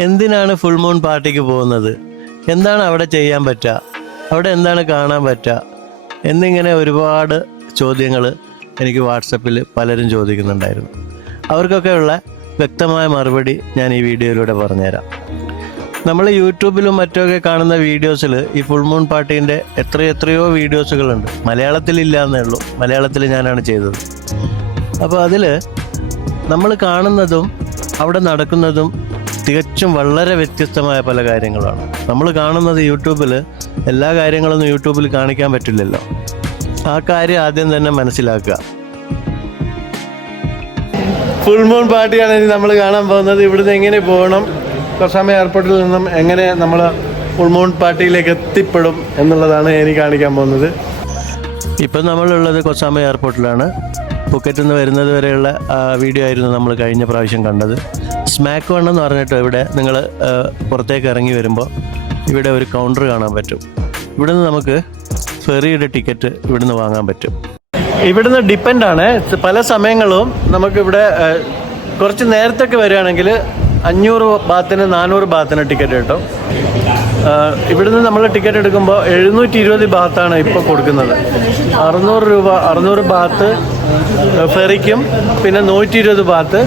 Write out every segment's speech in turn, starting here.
എന്തിനാണ് full moon പാർട്ടിക്ക് പോകുന്നത്? എന്താണ് അവിടെ ചെയ്യാൻ പറ്റുക? അവിടെ എന്താണ് കാണാൻ പറ്റുക? എന്നിങ്ങനെ ഒരുപാട് ചോദ്യങ്ങൾ എനിക്ക് വാട്സപ്പിൽ പലരും ചോദിക്കുന്നുണ്ടായിരുന്നു. അവർക്കൊക്കെയുള്ള വ്യക്തമായ മറുപടി ഞാൻ ഈ വീഡിയോയിലൂടെ പറഞ്ഞുതരാം. നമ്മൾ യൂട്യൂബിലും മറ്റുമൊക്കെ കാണുന്ന വീഡിയോസിൽ ഈ ഫുൾ മൂൺ പാർട്ടീന്റെ എത്ര എത്രയോ വീഡിയോസുകളുണ്ട്. മലയാളത്തിലില്ല എന്നേ ഉള്ളൂ. മലയാളത്തിൽ ഞാനാണ് ചെയ്തത്. അപ്പോൾ അതിൽ നമ്മൾ കാണുന്നതും അവിടെ നടക്കുന്നതും തികച്ചും വളരെ വ്യത്യസ്തമായ പല കാര്യങ്ങളാണ്. നമ്മൾ കാണുന്നത് യൂട്യൂബിൽ എല്ലാ കാര്യങ്ങളൊന്നും യൂട്യൂബിൽ കാണിക്കാൻ പറ്റില്ലല്ലോ. ആ കാര്യം ആദ്യം തന്നെ മനസ്സിലാക്കുക. ഫുൾ മൂൺ പാർട്ടിയാണ് ഇനി നമ്മൾ കാണാൻ പോകുന്നത്. ഇവിടുന്ന് എങ്ങനെ പോകണം? കൊസാമ എയർപോർട്ടിൽ നിന്നും എങ്ങനെ നമ്മൾ ഫുൾ മൂൺ പാർട്ടിയിലേക്ക് എത്തിപ്പെടും എന്നുള്ളതാണ് എനിക്ക് കാണിക്കാൻ പോകുന്നത്. ഇപ്പം നമ്മളുള്ളത് കൊസാമ എയർപോർട്ടിലാണ് പുക്കറ്റിൽ നിന്ന് വരുന്നത് വരെയുള്ള വീഡിയോ ആയിരുന്നു നമ്മൾ കഴിഞ്ഞ പ്രാവശ്യം കണ്ടത്. സ്മാക്ക് വൺ എന്ന് പറഞ്ഞിട്ട് ഇവിടെ നിങ്ങൾ പുറത്തേക്ക് ഇറങ്ങി വരുമ്പോൾ ഇവിടെ ഒരു കൗണ്ടർ കാണാൻ പറ്റും. ഇവിടുന്ന് നമുക്ക് ഫെറിയുടെ ടിക്കറ്റ് ഇവിടുന്ന് വാങ്ങാൻ പറ്റും. ഇവിടുന്ന് ഡിപ്പെൻഡ് ആണ്. പല സമയങ്ങളും നമുക്കിവിടെ കുറച്ച് നേരത്തൊക്കെ വരികയാണെങ്കിൽ അഞ്ഞൂറ് ബാത്തിന് നാനൂറ് ബാത്തിന് ടിക്കറ്റ് കിട്ടും. ഇവിടുന്ന് നമ്മൾ ടിക്കറ്റ് എടുക്കുമ്പോൾ എഴുന്നൂറ്റി ഇരുപത് ബാത്താണ് ഇപ്പോൾ കൊടുക്കുന്നത്. അറുന്നൂറ് രൂപ അറുന്നൂറ് ബാത്ത് ഫെറിക്കും പിന്നെ നൂറ്റി ഇരുപത് ബാത്ത്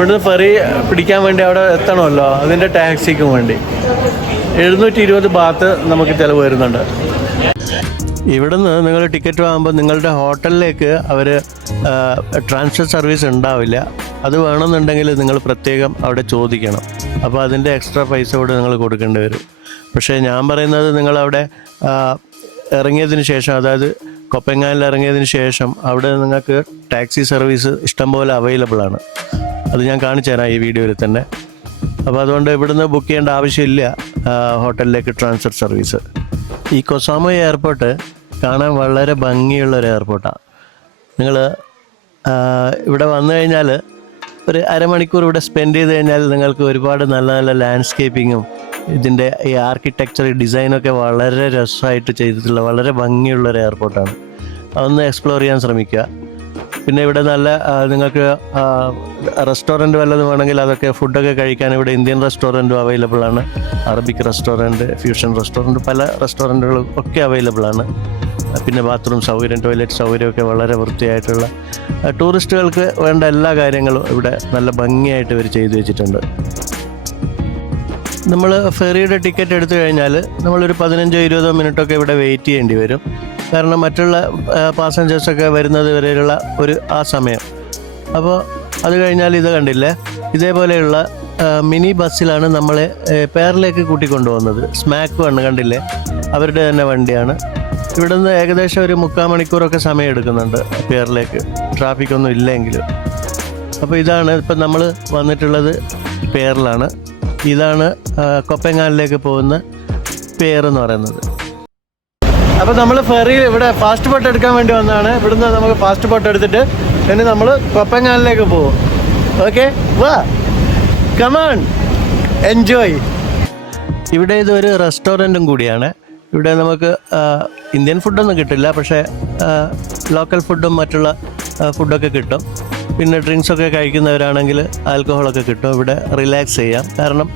ഇവിടുന്ന് ഫെറി പിടിക്കാൻ വേണ്ടി അവിടെ എത്തണമല്ലോ? അതിന്റെ ടാക്സിക്കും വേണ്ടി. എഴുന്നൂറ്റി ഇരുപത് ബാത്ത് നമുക്ക് ചിലവ് വരുന്നുണ്ട്. ഇവിടുന്ന് നിങ്ങൾ ടിക്കറ്റ് വാങ്ങുമ്പോൾ നിങ്ങളുടെ ഹോട്ടലിലേക്ക് അവർ ട്രാൻസ്ഫർ സർവീസ് ഉണ്ടാവില്ല. അത് വേണമെന്നുണ്ടെങ്കിൽ നിങ്ങൾ പ്രത്യേകം അവിടെ ചോദിക്കണം. അപ്പോൾ അതിന്റെ എക്സ്ട്രാ പൈസ കൂടെ നിങ്ങൾ കൊടുക്കേണ്ടി വരും. പക്ഷേ ഞാൻ പറയുന്നത് നിങ്ങളവിടെ ഇറങ്ങിയതിന് ശേഷം അതായത് കൊപ്പങ്ങാനിൽ ഇറങ്ങിയതിന് ശേഷം അവിടെ നിങ്ങൾക്ക് ടാക്സി സർവീസ് ഇഷ്ടംപോലെ അവൈലബിൾ ആണ്. അത് ഞാൻ കാണിച്ചു തരാം ഈ വീഡിയോയിൽ തന്നെ. അപ്പോൾ അതുകൊണ്ട് ഇവിടുന്ന് ബുക്ക് ചെയ്യേണ്ട ആവശ്യമില്ല ഹോട്ടലിലേക്ക് ട്രാൻസ്ഫർ സർവീസ് ഈ കൊസാമോ എയർപോർട്ട് കാണാൻ വളരെ ഭംഗിയുള്ള ഒരു എയർപോർട്ടാണ് നിങ്ങൾ ഇവിടെ വന്നു കഴിഞ്ഞാൽ ഒരു അരമണിക്കൂർ ഇവിടെ സ്പെൻഡ് ചെയ്ത് കഴിഞ്ഞാൽ നിങ്ങൾക്ക് ഒരുപാട് നല്ല നല്ല ലാൻഡ്സ്കേപ്പിങ്ങും ഇതിന്റെ ഈ ആർക്കിടെക്ചർ ഡിസൈനൊക്കെ വളരെ രസമായിട്ട് ചെയ്തിട്ടുള്ള വളരെ ഭംഗിയുള്ളൊരു എയർപോർട്ടാണ് അതൊന്ന് എക്സ്പ്ലോർ ചെയ്യാൻ ശ്രമിക്കുക. പിന്നെ ഇവിടെ നല്ല നിങ്ങൾക്ക് റെസ്റ്റോറന്റ് വല്ലതും വേണമെങ്കിൽ അതൊക്കെ ഫുഡൊക്കെ കഴിക്കാൻ ഇവിടെ ഇന്ത്യൻ റെസ്റ്റോറന്റും അവൈലബിൾ ആണ്. അറബിക് റെസ്റ്റോറന്റ് ഫ്യൂഷൻ റെസ്റ്റോറന്റ് പല റെസ്റ്റോറന്റുകളും ഒക്കെ അവൈലബിൾ ആണ്. പിന്നെ ബാത്റൂം സൗകര്യം ടോയ്ലറ്റ് സൗകര്യമൊക്കെ വളരെ വൃത്തിയായിട്ടുള്ള ടൂറിസ്റ്റുകൾക്ക് വേണ്ട എല്ലാ കാര്യങ്ങളും ഇവിടെ നല്ല ഭംഗിയായിട്ട് ഇവർ ചെയ്തു വെച്ചിട്ടുണ്ട്. നമ്മൾ ഫെറിയുടെ ടിക്കറ്റ് എടുത്തു കഴിഞ്ഞാൽ നമ്മളൊരു പതിനഞ്ചോ ഇരുപതോ മിനിറ്റൊക്കെ ഇവിടെ വെയിറ്റ് ചെയ്യേണ്ടി വരും. കാരണം മറ്റുള്ള പാസഞ്ചേഴ്സൊക്കെ വരുന്നത് വരെയുള്ള ഒരു ആ സമയം. അപ്പോൾ അത് കഴിഞ്ഞാൽ ഇത് കണ്ടില്ലേ? ഇതേപോലെയുള്ള മിനി ബസ്സിലാണ് നമ്മളെ പേരിലേക്ക് കൂട്ടിക്കൊണ്ടുപോകുന്നത്. സ്മാക്ക് വണ്ണ് കണ്ടില്ലേ? അവരുടെ തന്നെ വണ്ടിയാണ്. ഇവിടെ നിന്ന് ഏകദേശം ഒരു മുക്കാൽ മണിക്കൂറൊക്കെ സമയം എടുക്കുന്നുണ്ട് പേരിലേക്ക്. ട്രാഫിക് ഒന്നും ഇല്ലെങ്കിലും. അപ്പോൾ ഇതാണ് ഇപ്പം നമ്മൾ വന്നിട്ടുള്ളത് പേരിലാണ്. ഇതാണ് കൊപ്പങ്ങാനിലേക്ക് പോകുന്ന പേരെന്ന് പറയുന്നത്. അപ്പോൾ നമ്മൾ ഫെറി ഇവിടെ ഫാസ്റ്റ് ബോട്ട് എടുക്കാൻ വേണ്ടി വന്നതാണ് ഇവിടുന്ന് നമുക്ക് ഫാസ്റ്റ് ബോട്ട് എടുത്തിട്ട് പിന്നെ നമ്മൾ കൊപ്പങ്ങാലിലേക്ക് പോകും. ഓക്കെ വാ. കമാൺ എൻജോയ് ഇവിടെ ഇതൊരു റെസ്റ്റോറന്റും കൂടിയാണ്. ഇവിടെ നമുക്ക് ഇന്ത്യൻ ഫുഡൊന്നും കിട്ടില്ല. പക്ഷേ ലോക്കൽ ഫുഡും മറ്റുള്ള ഫുഡൊക്കെ കിട്ടും. പിന്നെ ഡ്രിങ്ക്സൊക്കെ കഴിക്കുന്നവരാണെങ്കിൽ ആൽക്കഹോളൊക്കെ കിട്ടും. ഇവിടെ റിലാക്സ് ചെയ്യാം. കാരണം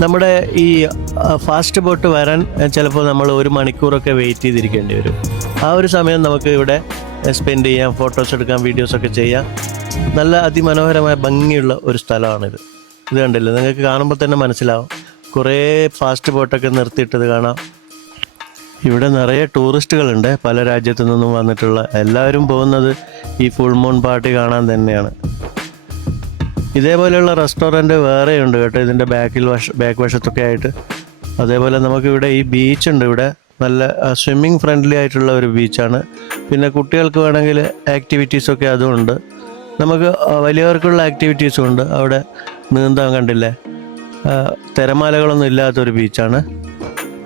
നമ്മുടെ ഈ ഫാസ്റ്റ് ബോട്ട് വരാൻ ചിലപ്പോൾ നമ്മൾ ഒരു മണിക്കൂറൊക്കെ വെയിറ്റ് ചെയ്തിരിക്കേണ്ടി വരും. ആ ഒരു സമയം നമുക്ക് ഇവിടെ സ്പെൻഡ് ചെയ്യാം ഫോട്ടോസ് എടുക്കാം വീഡിയോസൊക്കെ ചെയ്യാം. നല്ല അതിമനോഹരമായ ഭംഗിയുള്ള ഒരു സ്ഥലമാണിത്. ഇത് കണ്ടില്ലേ? നിങ്ങൾക്ക് കാണുമ്പോൾ തന്നെ മനസ്സിലാവും. കുറേ ഫാസ്റ്റ് ബോട്ടൊക്കെ നിർത്തിയിട്ടത് കാണാം. ഇവിടെ നിറയെ ടൂറിസ്റ്റുകളുണ്ട്. പല രാജ്യത്തു നിന്നും വന്നിട്ടുള്ള എല്ലാവരും പോകുന്നത് ഈ ഫുൾ മൂൺ പാർട്ടി കാണാൻ തന്നെയാണ്. ഇതേപോലെയുള്ള റെസ്റ്റോറന്റ് വേറെയുണ്ട് കേട്ടോ. ഇതിന്റെ ബാക്കിൽ വശ ബാക്ക് വശത്തൊക്കെ ആയിട്ട്. അതേപോലെ നമുക്കിവിടെ ഈ ബീച്ച് ഉണ്ട് ഇവിടെ. നല്ല സ്വിമ്മിങ് ഫ്രണ്ട്ലി ആയിട്ടുള്ള ഒരു ബീച്ചാണ് പിന്നെ കുട്ടികൾക്ക് വേണമെങ്കിൽ ആക്ടിവിറ്റീസൊക്കെ അതും ഉണ്ട്. നമുക്ക് വലിയവർക്കുള്ള ആക്ടിവിറ്റീസും ഉണ്ട്. അവിടെ നീന്താൻ കണ്ടില്ലേ? തിരമാലകളൊന്നും ഇല്ലാത്തൊരു ബീച്ചാണ്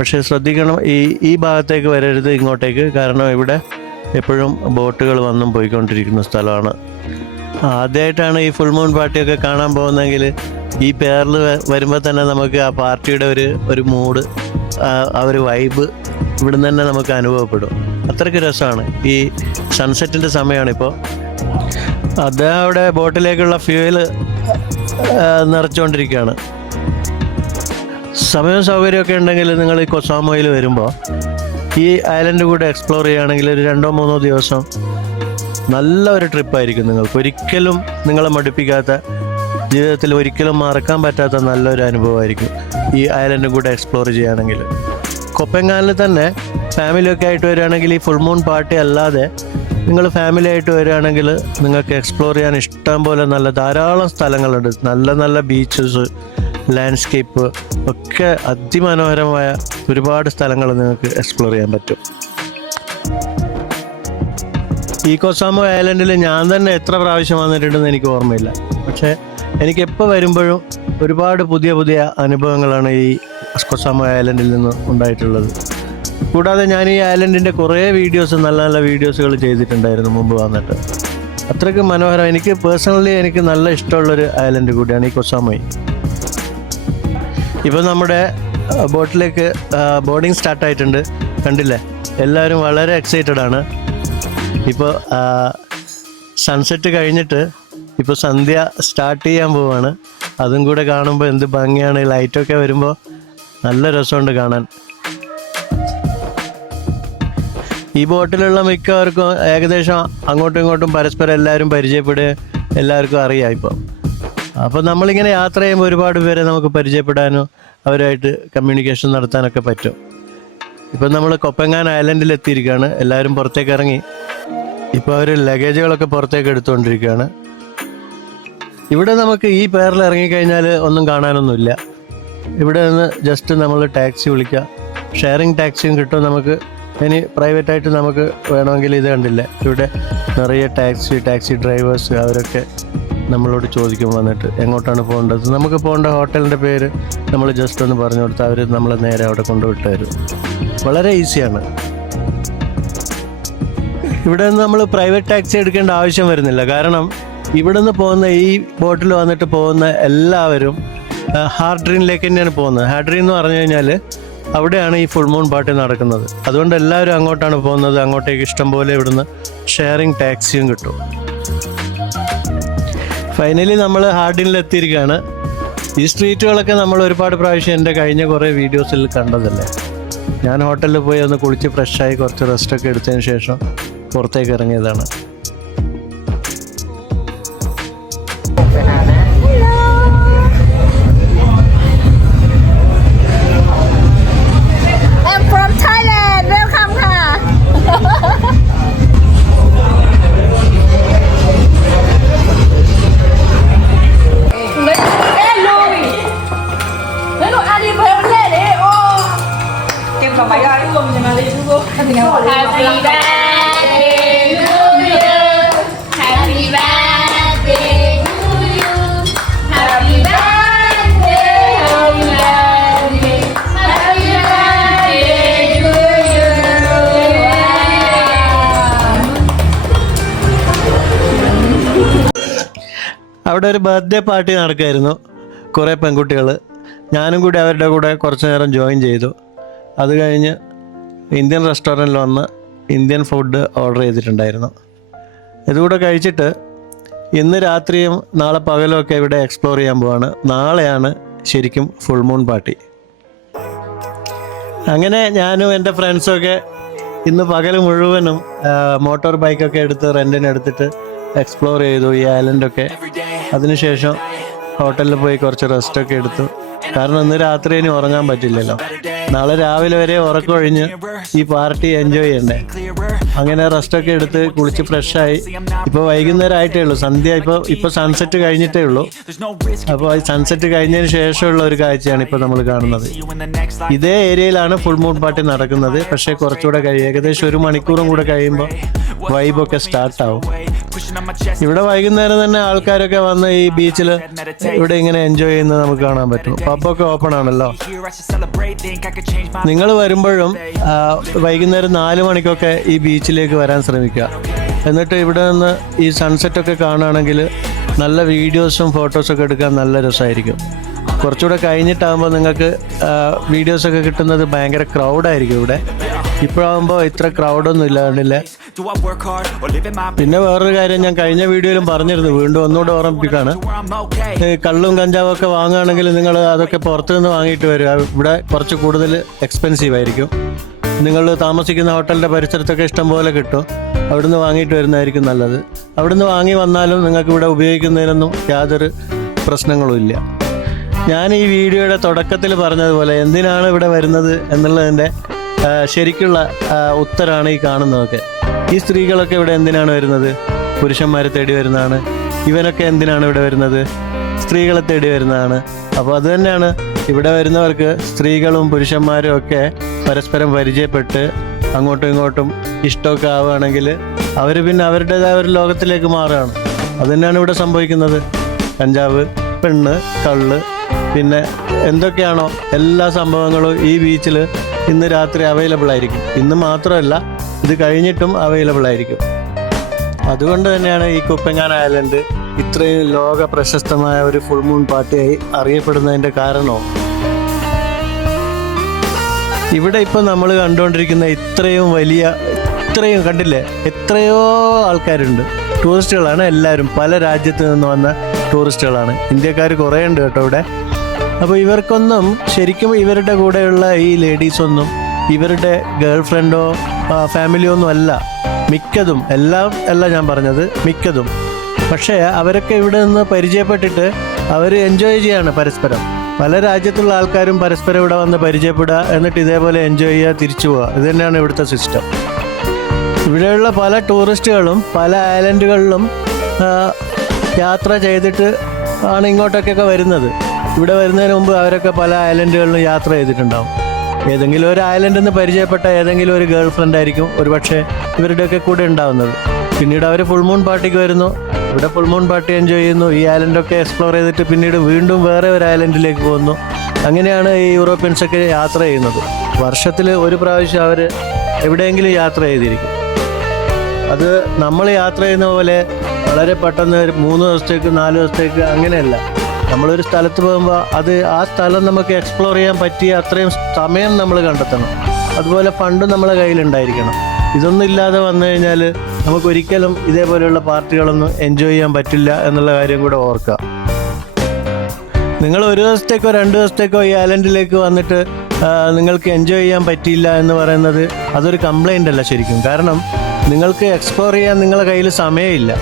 പക്ഷേ ശ്രദ്ധിക്കണം ഈ ഈ ഭാഗത്തേക്ക് വരരുത് ഇങ്ങോട്ടേക്ക്. കാരണം ഇവിടെ എപ്പോഴും ബോട്ടുകൾ വന്നും പോയിക്കൊണ്ടിരിക്കുന്ന സ്ഥലമാണ്. ആദ്യമായിട്ടാണ് ഈ ഫുൾ മൂൺ പാർട്ടിയൊക്കെ കാണാൻ പോകുന്നതെങ്കിൽ ഈ പേരിൽ വരുമ്പോൾ തന്നെ നമുക്ക് ആ പാർട്ടിയുടെ ഒരു ഒരു മൂഡ് ആ ഒരു വൈബ് ഇവിടുന്ന് തന്നെ നമുക്ക് അനുഭവപ്പെടും. അത്രയ്ക്ക് രസമാണ്. ഈ സൺസെറ്റിന്റെ സമയമാണിപ്പോൾ അദ്ദേഹം അവിടെ ബോട്ടിലേക്കുള്ള ഫ്യൂവൽ നിറച്ചുകൊണ്ടിരിക്കുകയാണ്. സമയവും സൗകര്യമൊക്കെ ഉണ്ടെങ്കിൽ നിങ്ങൾ ഈ കൊസാമോയിൽ വരുമ്പോൾ ഈ ഐലൻഡ് കൂടെ എക്സ്പ്ലോർ ചെയ്യുകയാണെങ്കിൽ ഒരു രണ്ടോ മൂന്നോ ദിവസം നല്ല ഒരു ട്രിപ്പായിരിക്കും നിങ്ങൾക്ക്. ഒരിക്കലും നിങ്ങളെ മടുപ്പിക്കാത്ത ജീവിതത്തിൽ ഒരിക്കലും മറക്കാൻ പറ്റാത്ത നല്ലൊരു അനുഭവമായിരിക്കും ഈ ഐലൻഡ് കൂടെ എക്സ്പ്ലോർ ചെയ്യുകയാണെങ്കിൽ. കൊപ്പങ്ങാനിൽ തന്നെ ഫാമിലിയൊക്കെ ആയിട്ട് വരികയാണെങ്കിൽ ഈ ഫുൾ മൂൺ പാർട്ടി അല്ലാതെ നിങ്ങൾ ഫാമിലി ആയിട്ട് വരികയാണെങ്കിൽ നിങ്ങൾക്ക് എക്സ്പ്ലോർ ചെയ്യാൻ ഇഷ്ടം പോലെ നല്ല ധാരാളം സ്ഥലങ്ങളുണ്ട്. നല്ല നല്ല ബീച്ചസ് ലാൻഡ്സ്കേപ്പ് ഒക്കെ അതിമനോഹരമായ ഒരുപാട് സ്ഥലങ്ങൾ നിങ്ങൾക്ക് എക്സ്പ്ലോർ ചെയ്യാൻ പറ്റും. ഈ കൊസാമോ ഐലൻഡിൽ ഞാൻ തന്നെ എത്ര പ്രാവശ്യം വന്നിട്ടുണ്ടെന്ന് എനിക്ക് ഓർമ്മയില്ല. പക്ഷേ എനിക്ക് എപ്പോൾ വരുമ്പോഴും ഒരുപാട് പുതിയ പുതിയ അനുഭവങ്ങളാണ് ഈ കൊസാമോ ഐലൻഡിൽ നിന്ന് ഉണ്ടായിട്ടുള്ളത്. കൂടാതെ ഞാൻ ഈ ഐലൻഡിന്റെ കുറേ വീഡിയോസ് നല്ല നല്ല വീഡിയോസുകൾ ചെയ്തിട്ടുണ്ടായിരുന്നു മുമ്പ് വന്നിട്ട്. അത്രയ്ക്ക് മനോഹരം. എനിക്ക് പേഴ്സണലി എനിക്ക് നല്ല ഇഷ്ടമുള്ളൊരു ഐലൻഡ് കൂടിയാണ് ഈ കൊസാമോയി ഇപ്പോൾ നമ്മുടെ ബോട്ടിലേക്ക് ബോർഡിങ് സ്റ്റാർട്ടായിട്ടുണ്ട് കണ്ടില്ലേ? എല്ലാവരും വളരെ എക്സൈറ്റഡ് ആണ്. ഇപ്പോൾ സൺസെറ്റ് കഴിഞ്ഞിട്ട് ഇപ്പോൾ സന്ധ്യ സ്റ്റാർട്ട് ചെയ്യാൻ പോവാണ്. അതും കൂടെ കാണുമ്പോൾ എന്ത് ഭംഗിയാണ്. ലൈറ്റൊക്കെ വരുമ്പോൾ നല്ല രസമുണ്ട് കാണാൻ. ഈ ബോട്ടിലുള്ള മിക്കവർക്കും ഏകദേശം അങ്ങോട്ടും ഇങ്ങോട്ടും പരസ്പരം എല്ലാവരും പരിചയപ്പെടുക എല്ലാവർക്കും അറിയാം ഇപ്പം. അപ്പോൾ നമ്മളിങ്ങനെ യാത്ര ചെയ്യുമ്പോൾ ഒരുപാട് പേരെ നമുക്ക് പരിചയപ്പെടാനോ അവരായിട്ട് കമ്മ്യൂണിക്കേഷൻ നടത്താനൊക്കെ പറ്റും. ഇപ്പം നമ്മൾ കൊപ്പങ്ങാൻ ഐലൻഡിൽ എത്തിയിരിക്കുകയാണ് എല്ലാവരും പുറത്തേക്ക് ഇറങ്ങി. ഇപ്പോൾ അവർ ലഗേജുകളൊക്കെ പുറത്തേക്ക് എടുത്തുകൊണ്ടിരിക്കുകയാണ് ഇവിടെ നമുക്ക് ഈ പേരിൽ ഇറങ്ങിക്കഴിഞ്ഞാൽ ഒന്നും കാണാനൊന്നുമില്ല. ഇവിടെ നിന്ന് ജസ്റ്റ് നമ്മൾ ടാക്സി വിളിക്കുക ഷെയറിംഗ് ടാക്സിയും കിട്ടും നമുക്ക്. ഇനി പ്രൈവറ്റ് ആയിട്ട് നമുക്ക് വേണമെങ്കിൽ ഇത് കണ്ടില്ല. ഇവിടെ നിറയെ ടാക്സി ടാക്സി ഡ്രൈവേഴ്സ് അവരൊക്കെ നമ്മളോട് ചോദിക്കും വന്നിട്ട് എങ്ങോട്ടാണ് പോകേണ്ടത്? നമുക്ക് പോകേണ്ട ഹോട്ടലിന്റെ പേര് നമ്മൾ ജസ്റ്റ് ഒന്ന് പറഞ്ഞു കൊടുത്താൽ അവർ നമ്മളെ നേരെ അവിടെ കൊണ്ടുവിട്ട് തരും. വളരെ ഈസിയാണ്. ഇവിടെ നിന്ന് നമ്മൾ പ്രൈവറ്റ് ടാക്സി എടുക്കേണ്ട ആവശ്യം വരുന്നില്ല. കാരണം ഇവിടെ നിന്ന് പോകുന്ന ഈ ബോട്ടിൽ വന്നിട്ട് പോകുന്ന എല്ലാവരും ഹാർഡ്രീനിലേക്ക് തന്നെയാണ് പോകുന്നത്. ഹാർഡ്രീൻ എന്ന് പറഞ്ഞു കഴിഞ്ഞാൽ അവിടെയാണ് ഈ ഫുൾ മൂൺ പാർട്ടി നടക്കുന്നത്. അതുകൊണ്ട് എല്ലാവരും അങ്ങോട്ടാണ് പോകുന്നത്. അങ്ങോട്ടേക്ക് ഇഷ്ടം പോലെ ഇവിടുന്ന് ഷെയറിംഗ് ടാക്സിയും കിട്ടും. ഫൈനലി നമ്മൾ ഹാർഡിനിൽ എത്തിയിരിക്കുകയാണ്. ഈ സ്ട്രീറ്റുകളൊക്കെ നമ്മൾ ഒരുപാട് പ്രാവശ്യം എന്റെ കഴിഞ്ഞ കുറേ വീഡിയോസിൽ കണ്ടതല്ലേ? ഞാൻ ഹോട്ടലിൽ പോയി ഒന്ന് കുളിച്ച് ഫ്രഷായി കുറച്ച് റെസ്റ്റൊക്കെ എടുത്തതിന് ശേഷം പുറത്തേക്ക് ഇറങ്ങിയതാണ്. അവിടെ ഒരു ബർത്ത്ഡേ പാർട്ടി നടക്കുമായിരുന്നു കുറേ പെൺകുട്ടികൾ ഞാനും കൂടി അവരുടെ കൂടെ കുറച്ച് നേരം ജോയിൻ ചെയ്തു. അത് കഴിഞ്ഞ് ഇന്ത്യൻ റെസ്റ്റോറന്റിൽ വന്ന് ഇന്ത്യൻ ഫുഡ് ഓർഡർ ചെയ്തിട്ടുണ്ടായിരുന്നു. ഇതുകൂടെ കഴിച്ചിട്ട് ഇന്ന് രാത്രിയും നാളെ പകലും ഒക്കെ ഇവിടെ എക്സ്പ്ലോർ ചെയ്യാൻ പോവാണ്. നാളെയാണ് ശരിക്കും ഫുൾ മൂൺ പാർട്ടി അങ്ങനെ ഞാനും എന്റെ ഫ്രണ്ട്സും ഒക്കെ ഇന്ന് പകൽ മുഴുവനും മോട്ടോർ ബൈക്കൊക്കെ എടുത്ത് റെന്റിന് എടുത്തിട്ട് എക്സ്പ്ലോർ ചെയ്തു ഈ ഐലൻഡൊക്കെ അതിനുശേഷം ഹോട്ടലിൽ പോയി കുറച്ച് റെസ്റ്റൊക്കെ എടുത്തു. കാരണം ഇന്ന് രാത്രി ഇനി ഉറങ്ങാൻ പറ്റില്ലല്ലോ. നാളെ രാവിലെ വരെ ഉറക്കമൊഴിഞ്ഞ് ഈ പാർട്ടി എൻജോയ് ചെയ്യണ്ടേ? അങ്ങനെ റെസ്റ്റൊക്കെ എടുത്ത് കുളിച്ച് ഫ്രഷായി ഇപ്പോൾ വൈകുന്നേരം ആയിട്ടേ ഉള്ളൂ. സന്ധ്യ ഇപ്പോൾ ഇപ്പോൾ സൺസെറ്റ് കഴിഞ്ഞിട്ടേ ഉള്ളൂ. അപ്പോൾ ഈ സൺസെറ്റ് കഴിഞ്ഞതിന് ശേഷമുള്ള ഒരു കാഴ്ചയാണ് ഇപ്പോൾ നമ്മൾ കാണുന്നത്. ഇതേ ഏരിയയിലാണ് ഫുൾ മൂൺ പാർട്ടി നടക്കുന്നത്. പക്ഷേ കുറച്ചുകൂടെ കഴിയും. ഏകദേശം ഒരു മണിക്കൂറും കൂടെ കഴിയുമ്പോൾ വൈബൊക്കെ സ്റ്റാർട്ട് ആവും. ഇവിടെ വൈകുന്നേരം തന്നെ ആൾക്കാരൊക്കെ വന്ന് ഈ ബീച്ചിൽ ഇവിടെ ഇങ്ങനെ എൻജോയ് ചെയ്യുന്നത് നമുക്ക് കാണാൻ പറ്റും. പബ്ബൊക്കെ ഓപ്പൺ ആണല്ലോ നിങ്ങൾ വരുമ്പോഴും വൈകുന്നേരം നാല് മണിക്കൊക്കെ ഈ ബീച്ചിലേക്ക് വരാൻ ശ്രമിക്കുക. എന്നിട്ട് ഇവിടെ നിന്ന് ഈ സൺസെറ്റൊക്കെ കാണുകയാണെങ്കിൽ നല്ല വീഡിയോസും ഫോട്ടോസൊക്കെ എടുക്കാൻ നല്ല രസമായിരിക്കും. കുറച്ചുകൂടെ കഴിഞ്ഞിട്ടാകുമ്പോൾ നിങ്ങൾക്ക് വീഡിയോസൊക്കെ കിട്ടുന്നത് ഭയങ്കര ക്രൗഡായിരിക്കും ഇവിടെ. ഇപ്പോഴാകുമ്പോൾ ഇത്ര ക്രൗഡൊന്നും ഇല്ലാണ്ടില്ല പിന്നെ വേറൊരു കാര്യം ഞാൻ കഴിഞ്ഞ വീഡിയോയിലും പറഞ്ഞിരുന്നു. വീണ്ടും ഒന്നുകൂടെ ഓർമ്മിപ്പിക്കാണ്. കള്ളും കഞ്ചാവും ഒക്കെ വാങ്ങുകയാണെങ്കിൽ നിങ്ങൾ അതൊക്കെ പുറത്തുനിന്ന് വാങ്ങിയിട്ട് വരിക. ഇവിടെ കുറച്ച് കൂടുതൽ എക്സ്പെൻസീവ് ആയിരിക്കും. നിങ്ങൾ താമസിക്കുന്ന ഹോട്ടലിന്റെ പരിസരത്തൊക്കെ ഇഷ്ടം പോലെ കിട്ടും. അവിടുന്ന് വാങ്ങിയിട്ട് വരുന്നതായിരിക്കും നല്ലത്. അവിടുന്ന് വാങ്ങി വന്നാലും നിങ്ങൾക്ക് ഇവിടെ ഉപയോഗിക്കുന്നതിനൊന്നും യാതൊരു പ്രശ്നങ്ങളും ഇല്ല. ഞാൻ ഈ വീഡിയോയുടെ തുടക്കത്തിൽ പറഞ്ഞതുപോലെ എന്തിനാണ് ഇവിടെ വരുന്നത് എന്നുള്ളതിന്റെ ശരിക്കുള്ള ഉത്തരാണ് ഉത്തരമാണ് ഈ കാണുന്നതൊക്കെ. ഈ സ്ത്രീകളൊക്കെ ഇവിടെ എന്തിനാണ് വരുന്നത്? പുരുഷന്മാരെ തേടി വരുന്നതാണ്. ഇവനൊക്കെ എന്തിനാണ് ഇവിടെ വരുന്നത്? സ്ത്രീകളെ തേടി വരുന്നതാണ്. അപ്പോൾ അത് തന്നെയാണ് ഇവിടെ വരുന്നവർക്ക് സ്ത്രീകളും പുരുഷന്മാരും ഒക്കെ പരസ്പരം പരിചയപ്പെട്ട് അങ്ങോട്ടും ഇങ്ങോട്ടും ഇഷ്ടമൊക്കെ ആവുകയാണെങ്കിൽ അവർ പിന്നെ അവരുടേതായ ഒരു ലോകത്തിലേക്ക് മാറുകയാണ്. അത് തന്നെയാണ് ഇവിടെ സംഭവിക്കുന്നത്. കഞ്ചാവ് പെണ്ണ് കള്ള് പിന്നെ എന്തൊക്കെയാണോ എല്ലാ സംഭവങ്ങളും ഈ ബീച്ചിൽ ഇന്ന് രാത്രി അവൈലബിൾ ആയിരിക്കും. ഇന്ന് മാത്രമല്ല ഇത് കഴിഞ്ഞിട്ടും അവൈലബിൾ ആയിരിക്കും. അതുകൊണ്ട് തന്നെയാണ് ഈ കുപ്പങ്ങാൻ ഐലൻഡ് ഇത്രയും ലോക പ്രശസ്തമായ ഒരു ഫുൾ മൂൺ പാർട്ടിയായി അറിയപ്പെടുന്നതിന്റെ കാരണവും. ഇവിടെ ഇപ്പം നമ്മൾ കണ്ടുകൊണ്ടിരിക്കുന്ന ഇത്രയും വലിയ ഇത്രയും കണ്ടില്ലേ? എത്രയോ ആൾക്കാരുണ്ട്. ടൂറിസ്റ്റുകളാണ് എല്ലാവരും. പല രാജ്യത്ത് നിന്ന് വന്ന ടൂറിസ്റ്റുകളാണ്. ഇന്ത്യക്കാർ കുറേ ഉണ്ട് കേട്ടോ ഇവിടെ. അപ്പോൾ ഇവർക്കൊന്നും ശരിക്കും ഇവരുടെ കൂടെയുള്ള ഈ ലേഡീസൊന്നും ഇവരുടെ ഗേൾ ഫ്രണ്ടോ ഫാമിലിയോ ഒന്നും അല്ല. മിക്കതും എല്ലാം അല്ല ഞാൻ പറഞ്ഞത്. മിക്കതും. പക്ഷേ അവരൊക്കെ ഇവിടെ നിന്ന് പരിചയപ്പെട്ടിട്ട് അവർ എൻജോയ് ചെയ്യാണ് പരസ്പരം. പല രാജ്യത്തുള്ള ആൾക്കാരും പരസ്പരം ഇവിടെ വന്ന് പരിചയപ്പെടുക എന്നിട്ട് ഇതേപോലെ എൻജോയ് ചെയ്യുക തിരിച്ചു പോവുക. ഇത് തന്നെയാണ് ഇവിടുത്തെ സിസ്റ്റം ഇവിടെയുള്ള പല ടൂറിസ്റ്റുകളും പല ഐലൻഡുകളിലും യാത്ര ചെയ്തിട്ട് ആണ് ഇങ്ങോട്ടൊക്കെ വരുന്നത്. ഇവിടെ വരുന്നതിന് മുമ്പ് അവരൊക്കെ പല ഐലൻഡുകളിലും യാത്ര ചെയ്തിട്ടുണ്ടാവും. ഏതെങ്കിലും ഒരു ഐലൻഡിൽ നിന്ന് പരിചയപ്പെട്ട ഏതെങ്കിലും ഒരു ഗേൾ ഫ്രണ്ട് ആയിരിക്കും ഒരുപക്ഷെ ഇവരുടെയൊക്കെ കൂടെ ഉണ്ടാവുന്നത്. പിന്നീട് അവർ ഫുൾ മൂൺ പാർട്ടിക്ക് വരുന്നു. ഇവിടെ ഫുൾ മൂൺ പാർട്ടി എൻജോയ് ചെയ്യുന്നു. ഈ ഐലൻഡൊക്കെ എക്സ്പ്ലോർ ചെയ്തിട്ട് പിന്നീട് വീണ്ടും വേറെ ഒരു ഐലൻഡിലേക്ക് പോകുന്നു. അങ്ങനെയാണ് ഈ യൂറോപ്യൻസൊക്കെ യാത്ര ചെയ്യുന്നത്. വർഷത്തിൽ ഒരു പ്രാവശ്യം അവർ എവിടെയെങ്കിലും യാത്ര ചെയ്തിരിക്കും. അത് നമ്മൾ യാത്ര ചെയ്യുന്ന പോലെ വളരെ പെട്ടെന്ന് മൂന്ന് ദിവസത്തേക്ക് നാല് ദിവസത്തേക്ക് അങ്ങനെയല്ല. നമ്മളൊരു സ്ഥലത്ത് പോകുമ്പോൾ അത് ആ സ്ഥലം നമുക്ക് എക്സ്പ്ലോർ ചെയ്യാൻ പറ്റിയ അത്രയും സമയം നമ്മൾ കണ്ടെത്തണം. അതുപോലെ ഫണ്ട് നമ്മളെ കയ്യിലുണ്ടായിരിക്കണം. ഇതൊന്നും ഇല്ലാതെ വന്നു കഴിഞ്ഞാൽ നമുക്ക് ഒരിക്കലും ഇതേപോലെയുള്ള പാർട്ടികളൊന്നും എൻജോയ് ചെയ്യാൻ പറ്റില്ല എന്നുള്ള കാര്യം കൂടെ ഓർക്കുക. നിങ്ങൾ ഒരു ദിവസത്തേക്കോ രണ്ട് ദിവസത്തേക്കോ ഈ ഐലൻഡിലേക്ക് വന്നിട്ട് നിങ്ങൾക്ക് എൻജോയ് ചെയ്യാൻ പറ്റിയില്ല എന്ന് പറയുന്നത് അതൊരു കംപ്ലൈന്റ് അല്ല ശരിക്കും. കാരണം നിങ്ങൾക്ക് എക്സ്പ്ലോർ ചെയ്യാൻ നിങ്ങളുടെ കയ്യിൽ സമയമില്ല.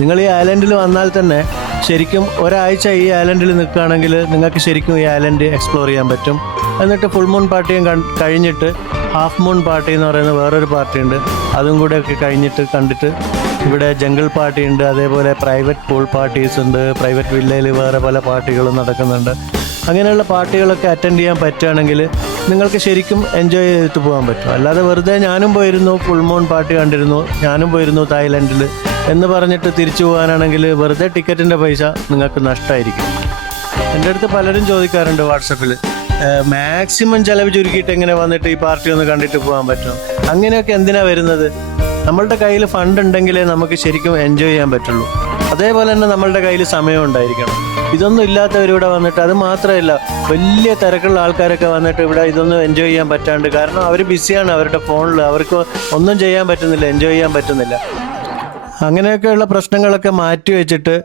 നിങ്ങൾ ഈ ഐലൻഡിൽ വന്നാൽ തന്നെ ശരിക്കും ഒരാഴ്ച ഈ ഐലൻഡിൽ നിൽക്കുകയാണെങ്കിൽ നിങ്ങൾക്ക് ശരിക്കും ഈ ഐലൻഡ് എക്സ്പ്ലോർ ചെയ്യാൻ പറ്റും. എന്നിട്ട് ഫുൾ മൂൺ പാർട്ടിയും കഴിഞ്ഞിട്ട് ഹാഫ് മൂൺ പാർട്ടി എന്ന് പറയുന്ന വേറൊരു പാർട്ടി ഉണ്ട് അതും കൂടെ ഒക്കെ കഴിഞ്ഞിട്ട് കണ്ടിട്ട് ഇവിടെ ജംഗിൾ പാർട്ടി ഉണ്ട് അതേപോലെ പ്രൈവറ്റ് പൂൾ പാർട്ടീസ് ഉണ്ട് പ്രൈവറ്റ് വില്ലയിൽ വേറെ പല പാർട്ടികളും നടക്കുന്നുണ്ട്. അങ്ങനെയുള്ള പാർട്ടികളൊക്കെ അറ്റൻഡ് ചെയ്യാൻ പറ്റുകയാണെങ്കിൽ നിങ്ങൾക്ക് ശരിക്കും എൻജോയ് ചെയ്തിട്ട് പോകാൻ പറ്റും. അല്ലാതെ വെറുതെ ഞാനും പോയിരുന്നു ഫുൾ മൂൺ പാർട്ടി കണ്ടിരുന്നു ഞാനും പോയിരുന്നു തായ്ലൻഡിൽ എന്ന് പറഞ്ഞിട്ട് തിരിച്ചു പോകാനാണെങ്കിൽ വെറുതെ ടിക്കറ്റിന്റെ പൈസ നിങ്ങൾക്ക് നഷ്ടമായിരിക്കും എന്റെ അടുത്ത് പലരും ചോദിക്കാറുണ്ട് വാട്സപ്പിൽ മാക്സിമം ചിലവ് ചുരുക്കിയിട്ട് എങ്ങനെ വന്നിട്ട് ഈ പാർട്ടി ഒന്ന് കണ്ടിട്ട് പോകാൻ പറ്റും? അങ്ങനെയൊക്കെ എന്തിനാ വരുന്നത്? നമ്മളുടെ കയ്യിൽ ഫണ്ട് ഉണ്ടെങ്കിലേ നമുക്ക് ശരിക്കും എൻജോയ് ചെയ്യാൻ പറ്റുള്ളൂ. അതേപോലെ തന്നെ നമ്മളുടെ കയ്യിൽ സമയം ഉണ്ടായിരിക്കണം. ഇതൊന്നും ഇല്ലാത്തവരിവിടെ വന്നിട്ട് അത് മാത്രമല്ല വലിയ തിരക്കുള്ള ആൾക്കാരൊക്കെ വന്നിട്ട് ഇവിടെ ഇതൊന്നും എൻജോയ് ചെയ്യാൻ പറ്റാണ്ട് കാരണം അവർ ബിസിയാണ് അവരുടെ ഫോണിൽ അവർക്ക് ഒന്നും ചെയ്യാൻ പറ്റുന്നില്ല എൻജോയ് ചെയ്യാൻ പറ്റുന്നില്ല. അങ്ങനെയൊക്കെയുള്ള പ്രശ്നങ്ങളൊക്കെ മാറ്റി വെച്ചിട്ട്